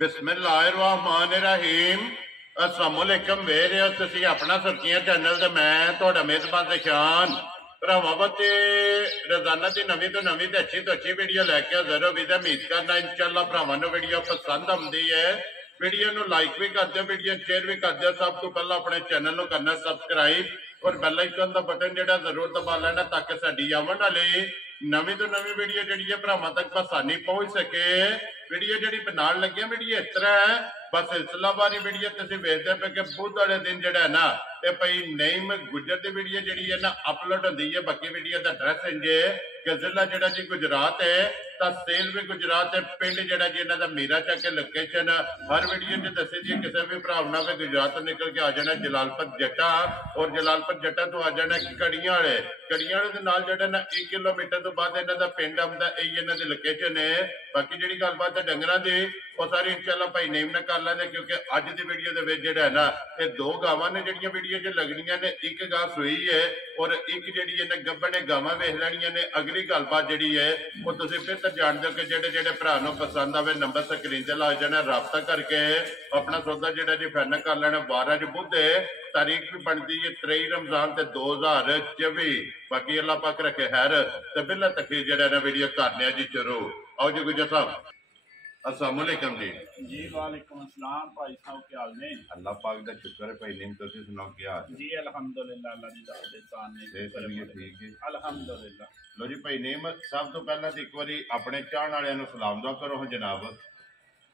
बिस्मिल्लाहिर्रहमानिर्रहीम अस्सलामुअलैकुम वे रहे हो तुसी अपना सुर्खियां चैनल ते मैं तुहाडा मेजबान शान भरावां बते रोजाना की नवी तो नवी अच्छी तो अच्छी वीडियो लैके हाजिर हो भी उम्मीद करना इंशाअल्लाह भरावां नूं वीडियो पसंद आउंदी है। वीडियो नूं लाइक भी कर दो, वीडियो शेयर भी कर दो। सब तो पहला अपने चैनल नूं करना सबसक्राइब और बैल आइकन का बटन जिहड़ा जरूर दबा लेना ताकि साडी आउण वाली नवी तो नवी वीडियो जिहड़ी है भरावां तक आसानी पहुंच सके। वीडियो जिहड़ी बनाउण लगे वीडियो इस तरह है बस सिलसिलावारी वीडियो तुसीं वेखदे पे कि बुध वाले दिन जिहड़ा है ना ये भाई नईम गुजर की वीडियो जिहड़ी है ना अपलोड होंदी है। बाकी वीडियो का एड्रैस इंजे कि जिला जिहड़ा जी गुजरात है, तहसील भी गुजरात है, पिंड जिहड़ा जी इन्हां दा मीरा चक है। लोकेशन हर वीडियो च दसी दी किसी भी भरा ना भी गुजरात तो निकल के आ जाना जलालपुर जट्टा और जलालपुर जट्टा तो आ जाना कड़ियां वाले। कड़ियां वाले दे नाल जिहड़ा ना 1 किलोमीटर तो बाद इन्हां दा पिंड आउंदा, यही इन्हां दी लोकेशन है। बाकी जिहड़ी गलबात है डंगरां दी वो सारी इंशाअल्लाह भाई नेम ने कर लेंगे क्योंकि अज की वीडियो के जिहड़ा है ना ये 2 गावां ने जिहड़ियां वीडियो च लगनियां ने। एक गां सूई है और एक जिहड़ी है गब्बन ने गावां वेख लैणियां ने। अगली गलबात जिहड़ी है वो तुसीं फिर तो जाण दो कि जिहड़े जिहड़े भरा नूं पसंद आवे नंबर स्क्रीन ते ला जाना, राबता करके अपना सौदा जिहड़ा जी फाइनल कर लेना। 12 बुध है, तारीख भी बनती है 23 रमजान ते 2024। बाकी अल्लाह पाक रखे खैर ते बिल्ला तकरीर जिहड़ा ना वीडियो करने जी शुरू। आओ जी गुजर साहब अस्सलामुअलैकुम जी। जी वालेकुम अस्सलाम भाई साहब, क्या हाल ने? अल्लाह पाक दा शुक्र है भाई नेम तुसीं सुनाओ क्या हाल जी अल्हम्दुलिल्लाह अल्लाह दी ज़ात दे शान ने ठीक है अल्हम्दुलिल्लाह। लो जी भाई नेम सब तो पहला तो एक बारी अपने चाहण वालियां नूं सलाम दुआ करो जनाब।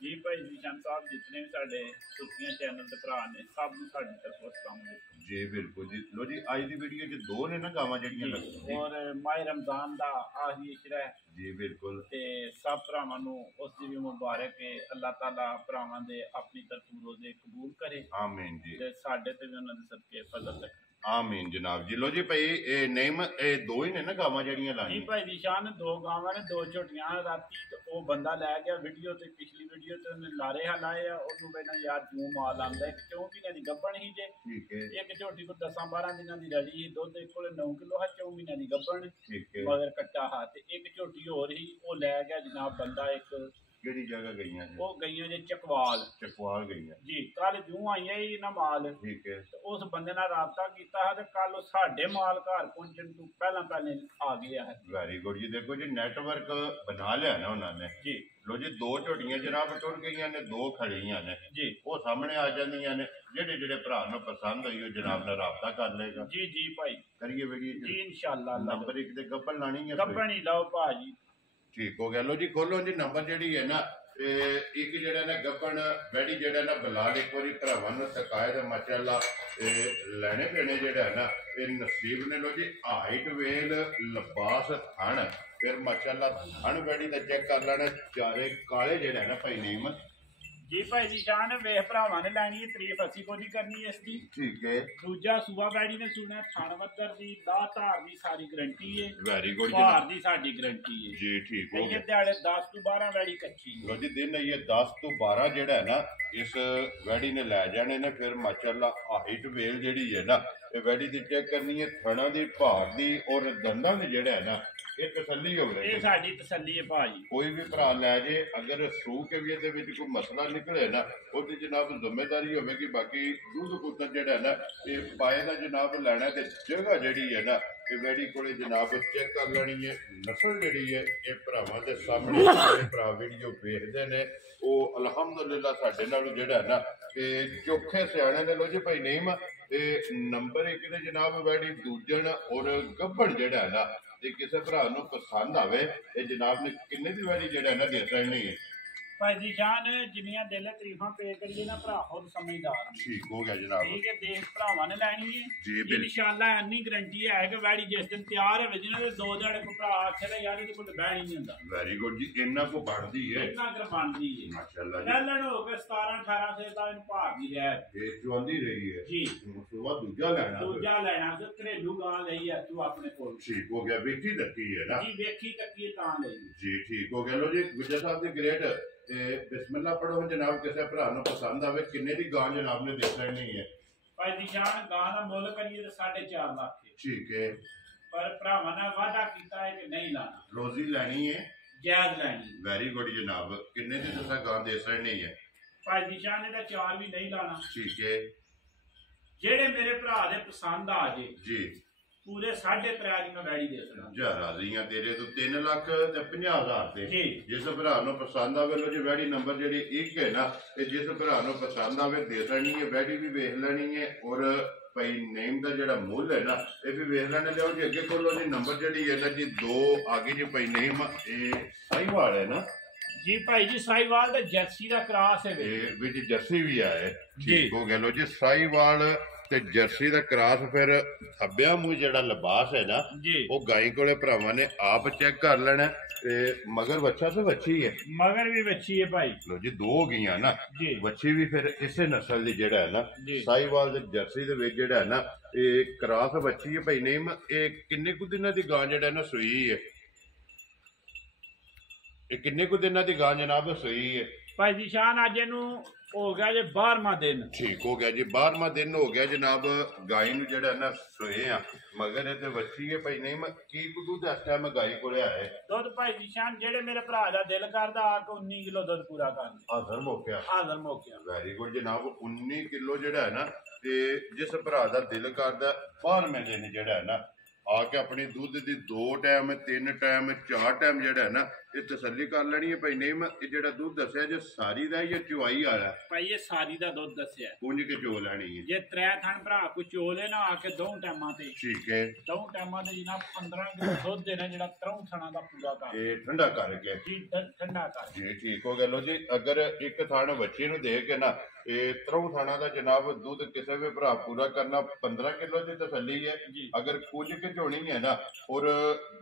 जी भाई जीशान साहब जितने भी साडे सुर्खियां चैनल दे भरा ने सब नूं साडी तरफों अस्सलाम वालेकुम जी बिल्कुल जी। लो जी अज की वीडियो च 2 ने ना गावां जड़ियां लगदियां और माह रमजान दा आखिरी इशरा है जी बिल्कुल ते सब भरावां नूं उस दी भी मुबारक है। अल्लाह ताला भरावां दे अपनी तरफों रोजे कबूल करे आमीन जी ते साडे ते भी उन्हां दे सदके फजल रखे आमीन जनाब जी। लो जी भाई नेम 2 ही ने ना गावां जड़ियां जी लानी भाई जीशान 2 गावां ने 2 झोटियां राती ते ओ बंदा लै गया वीडियो ते पिछली वीडियो ते उन्हें लारे हलाए आ ओनू कहना यार क्यों माल आंदा है। 4 महीने दी गब्बन ही जे ठीक है एक झोटी को 10-12 दिनां दी रली ही दुध एक कोले 9 किलो है 4 महीने दी गब्बन ठीक है मगर कट्टा हा ते एक झोटी होर ही ओ लै गया जनाब बंदा एक केड़ी जगह गईयां जी? वो गईयां जे चकवाल गईयां जी। कल जूं आईयां ही ना माल ठीक है ते उस बंदे नाल राबता कीता है ते कल साडे माल घर पहुंचण तो पहले आ गया है। वेरी गुड जी। देखो जी नेटवर्क बना लिया ना उन्होंने जी। लो जी 2 झोटियां जनाब टुर गई ने, 2 खड़ियां ने जी वो सामने आ जांदियां ने। जेडे जेडे भरा नूं पसंद होई जनाब नाल राबता कर लेगा। जी जी भाई करिए वीडियो जी इंशाअल्लाह। नंबर 1 ते गब्बन लानी है गब्बन ही लाओ भाजी। ठीक हो गया। लो जी खोलो जी नंबर जिहड़ी है ना एक जिहड़ा ना गब्बन बैडी जिहड़ा ना बिलाल एक बारी भरावां नूं सकाए ते माशाअल्लाह लैने पैने जिहड़ा है ना ये नसीब ने। लो जी हाइट वेल लबास थण फिर माशाअल्लाह थण बैडी दा चेक कर लेना। चारे काले जिहड़ा है ना भाई नेम जी भाई जी शान वेख भरावां ने लैनी है तारीफ असी कोई करनी है इसकी। ठीक है दूजा सूबा बैडी ने सुनया थान वद्दर दी दा धार दी सारी गारंटी है। वेरी गुड भार दी साडी गारंटी है जी। ठीक हो ये गया। दिहाड़े 10 तो 12 बैडी कच्ची लो जी दिन ये 10 तो 12 जेड़ा है ना इस वैडी ने लै जाने ने। फिर माशाअल्लाह हाइट वेल जेड़ी है ना ये वैडी दी चेक करनी है थणा दी भार दी और दंदां दी जेड़ा है ना ये तसल्ली हो रही ये साडी तसल्ली है भाजी। कोई भी भरा लै जे अगर सू के भी ਇਹਦੇ ਵਿੱਚ कोई मसला निकले ना ਉਹਦੀ जनाब जिम्मेदारी होगी। बाकी दूध पुत्र जेड़ा है ना ये पाए का जनाब लैना ते जगह जेड़ी है ना ये वैडी को जनाब चेक कर लेनी है। नस्ल जेड़ी है ये भरावां दे सामने भरा वीडियो वेखदे ने वो अलहमदुलिल्लाह साडे नालों जेड़ा है ना ये चोखे सियाणे ने। लो जी भाई नेम नंबर 1 ते जनाब वैडी दूजन और गब्बन जेड़ा है ना जे किसी भरा नूं पसंद आवे ये जनाब ने किन्ने दी वारी जेड़ा है ना दे सकनी है। भाई जी शान जिन्नियां दिल तरीफां पे करिए ना भरा खुद समझदार ने। ठीक हो गया जनाब। ठीक है देख भरावां ने लैनी है जी बिल्कुल इंशाअल्लाह इन्नी गारंटी है कि वैडी जिस दिन तैयार होवे जिन्हां दे 2 दिहाड़े को भरा आखे दा यार इहदे कोल बैठ ही नहीं हुंदा। वेरी गुड जी। इन्ना को बढ़दी है इतना कर बनदी है माशाअल्लाह जी। लैलन हो के 17-18 से दा इन भार दी रह ये चुंदी रही है जी। सुबह दूजा लेना दूजा लेना से घरेलू गां लई है तू अपने कोल। ठीक हो गया। बेटी दत्ती है ना जी वेखी तक्की तां लई जी। ठीक हो गया। लो जी गुजर साहब दी ग्रेट बिस्मिल्लाह पढ़ो जनाब किसी भरा नूं पसंद आवे किन्ने दी गां जनाब ने दे सकनी है। भाई निशान गां दा मुੱਲ करिए तो 4.5 लाख है। ठीक है पर भरावां ने वादा कीता है कि नहीं लाना रोजी लैनी है जायज लैनी। वेरी गुड जनाब। किन्ने दी तुसां गां दे सकनी है? ਭਾਈ ਨਿਸ਼ਾਨ ਨੇ ਤਾਂ ਚਾਰ ਵੀ ਨਹੀਂ ਲਾਣਾ। ਠੀਕ ਹੈ ਜਿਹੜੇ ਮੇਰੇ ਭਰਾ ਦੇ ਪਸੰਦ ਆ ਜੇ ਜੀ ਪੂਰੇ 3.5 ਦੀ ਮੈਂ ਵੈੜੀ ਦੇ ਸਕਦਾ। ਜਾ ਰਾਜ਼ੀਆਂ ਤੇਰੇ ਤੋਂ 3,50,000 ਤੇ ਜੀ ਜਿਸ ਭਰਾ ਨੂੰ ਪਸੰਦ ਆਵੇ ਲੋ ਜੀ ਵੈੜੀ ਨੰਬਰ ਜਿਹੜੀ ਇੱਕ ਹੈ ਨਾ ਇਹ ਜਿਸ ਭਰਾ ਨੂੰ ਪਸੰਦ ਆਵੇ ਦੇ ਦੇਣੀ ਹੈ ਵੈੜੀ ਵੀ ਵੇਖ ਲੈਣੀ ਹੈ ਔਰ ਭਾਈ ਨੇਮ ਦਾ ਜਿਹੜਾ ਮੁੱਲ ਹੈ ਨਾ ਇਹ ਵੀ ਵੇਖ ਲੈਣੇ ਲਿਓ ਜੀ ਅੱਗੇ ਕੋਲੋਂ ਜੀ ਨੰਬਰ ਜਿਹੜੀ ਹੈ ਨਾ ਜੀ 2 ਆਗੇ ਜੀ ਭਾਈ ਨੇਮ ਇਹ ਸਾਈਵਾਲ ਹੈ ਨਾ ਜੀ ਭਾਈ ਜੀ ਸਾਈਵਾਲ ਦਾ ਜਰਸੀ ਦਾ ਕ੍ਰਾਸ ਹੈ ਇਹ ਵਿੱਚ ਜਰਸੀ ਵੀ ਆਏ ਜੀ ਠੀਕ ਹੋ ਗਿਆ ਲੋ ਜੀ ਸਾਈਵਾਲ ਤੇ ਜਰਸੀ ਦਾ ਕ੍ਰਾਸ ਫਿਰ ਖੱਬਿਆ ਮੂੰਹ ਜਿਹੜਾ ਲਿਬਾਸ ਹੈ ਨਾ ਜੀ ਉਹ ਗਾਈ ਕੋਲੇ ਭਰਾਵਾਂ ਨੇ ਆਪ ਚੈੱਕ ਕਰ ਲੈਣਾ ਤੇ ਮਗਰ ਬੱਚਾ ਤੇ ਵੱਛੀ ਹੈ ਮਗਰ ਵੀ ਵੱਛੀ ਹੈ ਭਾਈ ਲੋ ਜੀ 2 ਹੋ ਗਈਆਂ ਨਾ ਜੀ ਵੱਛੀ ਵੀ ਫਿਰ ਇਸੇ ਨਸਲ ਦੀ ਜਿਹੜਾ ਹੈ ਨਾ ਜੀ ਸਾਈਵਾਲ ਦੇ ਜਰਸੀ ਦੇ ਵਿੱਚ ਜਿਹੜਾ ਹੈ ਨਾ ਇਹ ਕ੍ਰਾਸ ਵੱਛੀ ਹੈ ਭਾਈ ਨੇਮ ਇਹ ਕਿੰਨੇ ਕੁ ਦਿਨਾਂ ਦੀ ਗਾਂ ਜਿਹੜਾ ਨਾ ਸੂਈ ਹੈ ਇਹ ਕਿੰਨੇ ਕੁ ਦਿਨਾਂ ਦੀ ਗਾਂ ਜਨਾਬ ਸੂਈ ਹੈ ਭਾਈ ਨਿਸ਼ਾਨ ਅੱਜ ਇਹਨੂੰ ਹੋ ਗਿਆ ਜੇ 12ਵਾਂ ਦਿਨ ਠੀਕ ਹੋ ਗਿਆ ਜੀ 12ਵਾਂ ਦਿਨ ਹੋ ਗਿਆ ਜਨਾਬ ਗਾਈ ਨੂੰ ਜਿਹੜਾ ਨਾ ਸੋਏ ਆ ਮਗਰ ਇਹ ਤੇ ਵੱਛੀ ਹੈ ਭਾਈ ਨਹੀਂ ਕੀ ਕੁ ਦੁੱਧ ਇਸ ਟਾਈਮ ਗਾਈ ਕੋਲੇ ਆਏ ਦੁੱਧ ਭਾਈ ਨਿਸ਼ਾਨ ਜਿਹੜੇ ਮੇਰੇ ਭਰਾ ਦਾ ਦਿਲ ਕਰਦਾ ਆ ਕੇ 19 ਕਿਲੋ ਦੁੱਧ ਪੂਰਾ ਕਰ ਹਾਜ਼ਰ ਮੌਕਿਆ ਹਾਜ਼ਰ ਮੌਕਿਆ ਵੈਰੀ ਗੁੱਡ ਜਨਾਬ 19 ਕਿਲੋ ਜਿਹੜਾ ਹੈ ਨਾ ਤੇ ਜਿਸ ਭਰਾ ਦਾ ਦਿਲ ਕਰਦਾ 12ਵੇਂ ਦਿਨ ਜਿਹੜਾ ਹੈ ਨਾ ਆ ਕੇ ਆਪਣੀ ਦੁੱਧ ਦੀ 2 ਟਾਈਮ 3 ਟਾਈਮ 4 ਟਾਈਮ ਜਿਹੜਾ ਹੈ ਨਾ ਇਹ ਤਸੱਲੀ ਕਰ ਲੈਣੀ ਹੈ ਭਾਈ ਨੇਮ ਇਹ ਜਿਹੜਾ ਦੁੱਧ ਦੱਸਿਆ ਜੇ ਸਾਰੀ ਦਾ ਜਾਂ ਚੁਆਈ ਵਾਲਾ ਭਾਈ ਇਹ ਸਾਰੀ ਦਾ ਦੁੱਧ ਦੱਸਿਆ ਪੁੰਜ ਕੇ ਚੋ ਲੈਣੀ ਹੈ ਜੇ 3 ਥਣ ਭਰਾ ਕੋ ਚੋਲੇ ਨਾ ਆ ਕੇ 2 ਟਾਈਮਾਂ ਤੇ ਠੀਕ ਹੈ 2 ਟਾਈਮਾਂ ਤੇ ਜਨਾਬ 15 ਕਿਲੋ ਦੁੱਧ ਦੇਣਾ ਜਿਹੜਾ 3 ਥਣਾ ਦਾ ਪੂਰਾ ਕਰ ਇਹ ਠੰਡਾ ਕਰਕੇ ਜੀ ਠੰਡਾ ਕਰ ਜੀ ਠੀਕ ਹੋ ਗਿਆ ਲੋ ਜੀ ਅਗਰ ਇੱਕ ਥਣ ਬੱਚੇ ਨੂੰ ਦੇ ਕੇ ਨਾ ਇਹ 3 ਥਾਣਾ ਦਾ ਜਨਾਬ ਦੁੱਧ ਕਿਸੇ ਵੀ ਭਰਾ ਪੂਰਾ ਕਰਨਾ 15 ਕਿਲੋ ਦੀ ਤਸੱਲੀ ਹੈ ਜੀ ਅਗਰ ਕੁਝ ਝੋਣੀ ਹੈ ਨਾ ਔਰ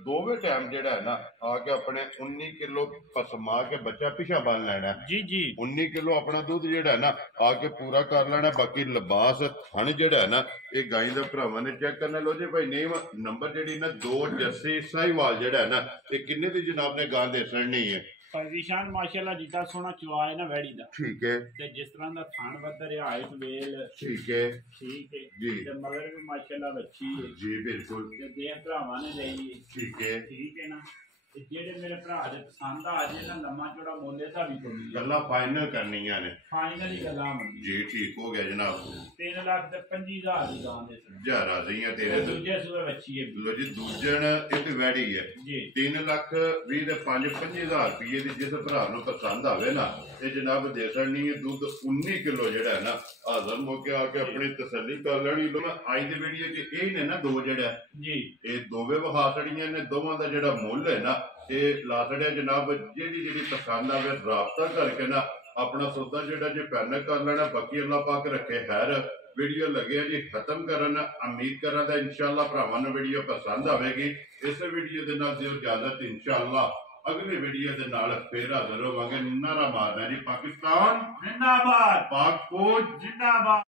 ਦੋਵੇਂ ਟਾਈਮ ਜਿਹੜਾ ਹੈ ਨਾ ਆ ਕੇ ਆਪਣੇ 19 ਕਿਲੋ ਪਸਮਾ ਕੇ ਬੱਚਾ ਪਿਛਾ ਬੰਨ ਲੈਣਾ ਜੀ ਜੀ 19 ਕਿਲੋ ਆਪਣਾ ਦੁੱਧ ਜਿਹੜਾ ਹੈ ਨਾ ਆ ਕੇ ਪੂਰਾ ਕਰ ਲੈਣਾ ਬਾਕੀ ਲਿਬਾਸ ਥਣ ਜਿਹੜਾ ਹੈ ਨਾ ਇਹ ਗਾਈ ਦਾ ਭਰਾਵਾਂ ਨੇ ਚੈੱਕ ਕਰਨਾ ਲੋ ਜੀ ਭਾਈ ਨੇਮ ਨੰਬਰ ਜਿਹੜੀ ਨਾ 2 ਜਰਸੀ ਸਾਈਵਾਲ ਜਿਹੜਾ ਹੈ ਨਾ ਇਹ ਕਿੰਨੇ ਦੀ ਜਨਾਬ ਨੇ ਗਾਂ ਦੇ ਸੜਨੀ ਹੈ ਨਿਸ਼ਾਨ ਮਾਸ਼ਾਅੱਲਾ ਜਿੱਦਾਂ ਸੋਹਣਾ ਚਵਾ ਹੈ ਨਾ ਵੈੜੀ ਦਾ ਠੀਕ ਹੈ ਤੇ ਜਿਸ ਤਰ੍ਹਾਂ ਦਾ ਥਣ ਵੱਧ ਰਿਹਾ ਹੈ ਵੇਲ ਠੀਕ ਹੈ ਠੀਕ ਹੈ ਜੀ ਤੇ ਮਗਰ ਵੀ ਮਾਸ਼ਾਅੱਲਾ ਬੱਚੀ ਹੈ ਜੀ ਬਿਲਕੁਲ ਤੇ ਦੇਹ ਭਰਾਵਾਂ ਨੇ ਲਈ ਠੀਕ ਹੈ ਠੀਕ ਹੈ ਨਾ ਤੇ ਜਿਹੜੇ ਮੇਰੇ ਭਰਾ ਦੇ ਪਸੰਦ ਆ ਜੇ ਨਾ ਲੰਮਾ ਚੌੜਾ ਮੋਲੇ ਦਾ ਵੀ ਕੋਈ ਗੱਲਾਂ ਫਾਈਨਲ ਕਰਨੀਆਂ ਨੇ ਫਾਈਨਲੀ ਗੱਲਾਂ ਮੰਨੀ ਜੀ ਠੀਕ ਹੋ ਗਿਆ ਜਨਾਬ 3,25,000 ਦੀ ਗਾਂ ਦੇ ਸਨ ਜਾ ਰਾਜ਼ੀਆਂ ਤੇਰੇ ਤੋਂ ਦੂਜੇ ਸੂਏ ਬੱਚੀ ਹੈ ਲੋ ਜੀ ਦੂਜਣ ਇੱਕ ਵੈੜੀ ਹੈ ਜੀ 3,20,000 ਦੇ 5,25,000 ਰੁਪਏ ਦੀ ਜਿਸ ਭਰਾ ਨੂੰ ਪਸੰਦ ਆਵੇ ਨਾ ਇਹ ਜਨਾਬ ਦੇ ਸਕਣੀ ਹੈ ਦੁੱਧ 19 ਕਿਲੋ ਜਿਹੜਾ ਹੈ ਨਾ ਹਾਜ਼ਰ ਮੌਕੇ ਆ ਕੇ ਆਪਣੀ ਤਸੱਲੀ ਕਰ ਲੈਣੀ ਲੋ ਅੱਜ ਦੀ ਵੀਡੀਓ 'ਚ ਇਹ ਨੇ ਨਾ 2 ਜਿਹੜਾ ਜੀ ਇਹ ਦੋਵੇਂ ਵਹਾ ਸੜੀਆਂ ਨੇ ਦੋਵਾਂ ਦਾ ਜਿਹੜਾ ਮੁੱਲ ਹੈ ਨਾ ਇਹ ਲਾ ਸੜਿਆ ਜਨਾਬ ਜਿਹੜੀ ਪਸੰਦ ਆਵੇ ਰਾਬਤਾ ਕਰਕੇ ਨਾ ਆਪਣਾ ਸੌਦਾ ਜਿਹੜਾ ਜੇ ਪੈਨ ਕਰ ਲੈਣਾ ਬਾਕੀ ਅੱਲਾਹ ਪਾਕ ਰੱਖੇ ਖੈਰ ਵੀਡੀਓ ਲੱਗਿਆ ਜੀ ਖਤਮ ਕਰਨ ਉਮੀਦ ਕਰਾਂ ਦਾ ਇਨਸ਼ਾਅੱਲਾ ਭਰਾਵਾਂ ਨੂੰ ਵੀਡੀਓ ਪਸੰਦ ਆਵੇਗੀ ਇਸ ਵੀਡੀਓ ਦੇ ਨਾਲ ਦਿਓ ਇਜਾਜ਼ਤ ਇਨਸ਼ਾਅੱਲਾ ਅਗਲੀ ਵੀਡੀਓ ਦੇ ਨਾਲ ਫੇਰ ਹਾਜ਼ਰ ਹੋਵਾਂਗੇ ਨਾਰਾ ਮਾਰਨਾ ਜੀ ਪਾਕਿਸਤਾਨ ਜ਼ਿੰਦਾਬਾਦ ਪਾਕ ਫੌਜ ਜ਼ਿੰਦਾਬਾਦ।